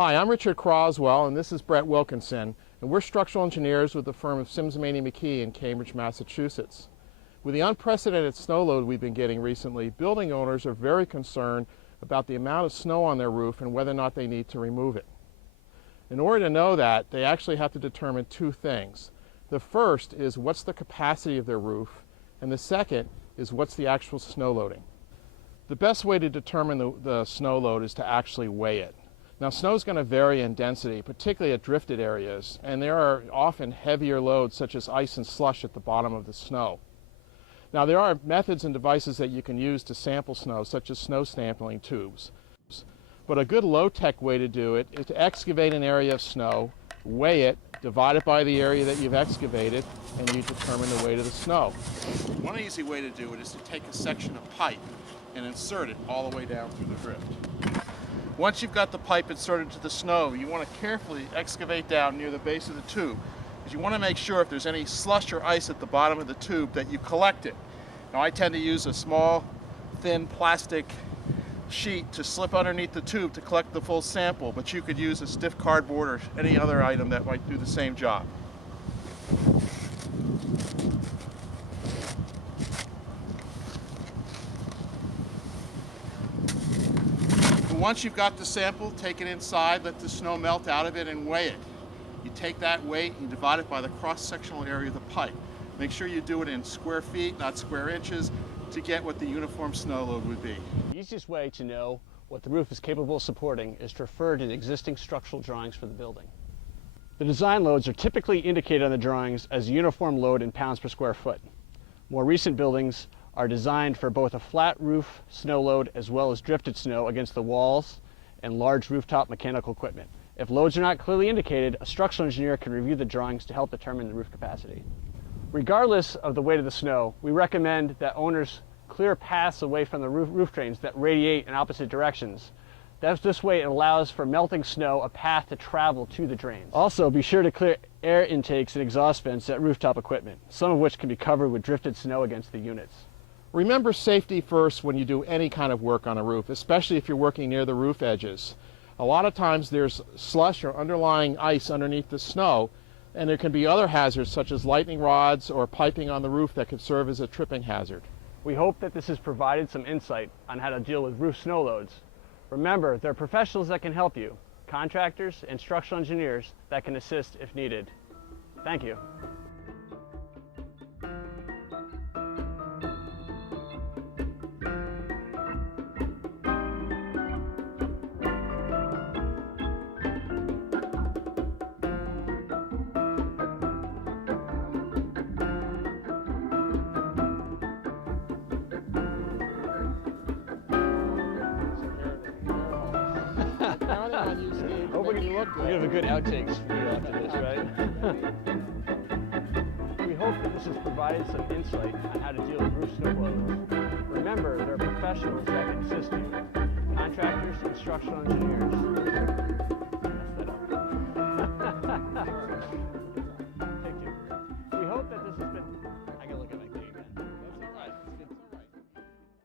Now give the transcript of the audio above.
Hi, I'm Richard Croswell, and this is Brett Wilkinson, and we're structural engineers with the firm of SMMA McKee in Cambridge, Massachusetts. With the unprecedented snow load we've been getting recently, building owners are very concerned about the amount of snow on their roof and whether or not they need to remove it. In order to know that, they actually have to determine two things. The first is what's the capacity of their roof, and the second is what's the actual snow loading. The best way to determine the snow load is to actually weigh it. Now, snow is going to vary in density, particularly at drifted areas, and there are often heavier loads such as ice and slush at the bottom of the snow. Now, there are methods and devices that you can use to sample snow, such as snow sampling tubes. But a good low-tech way to do it is to excavate an area of snow, weigh it, divide it by the area that you've excavated, and you determine the weight of the snow. One easy way to do it is to take a section of pipe and insert it all the way down through the drift. Once you've got the pipe inserted to the snow, you want to carefully excavate down near the base of the tube, because you want to make sure if there's any slush or ice at the bottom of the tube that you collect it. Now, I tend to use a small, thin plastic sheet to slip underneath the tube to collect the full sample, but you could use a stiff cardboard or any other item that might do the same job. Once you've got the sample, take it inside, let the snow melt out of it, and weigh it. You take that weight and divide it by the cross-sectional area of the pipe. Make sure you do it in square feet, not square inches, to get what the uniform snow load would be. The easiest way to know what the roof is capable of supporting is to refer to the existing structural drawings for the building. The design loads are typically indicated on the drawings as a uniform load in pounds per square foot. More recent buildings are designed for both a flat roof snow load as well as drifted snow against the walls and large rooftop mechanical equipment. If loads are not clearly indicated, a structural engineer can review the drawings to help determine the roof capacity. Regardless of the weight of the snow, we recommend that owners clear paths away from the roof drains that radiate in opposite directions. This way it allows for melting snow a path to travel to the drains. Also, be sure to clear air intakes and exhaust vents at rooftop equipment, some of which can be covered with drifted snow against the units. Remember safety first when you do any kind of work on a roof, especially if you're working near the roof edges. A lot of times there's slush or underlying ice underneath the snow, and there can be other hazards such as lightning rods or piping on the roof that could serve as a tripping hazard. We hope that this has provided some insight on how to deal with roof snow loads. Remember, there are professionals that can help you, contractors and structural engineers that can assist if needed. Thank you. We're gonna have a good outtakes for you after this, right? We hope that this has provided some insight on how to deal with roof snow loads. Remember, there are professionals that can assist you, contractors and structural engineers.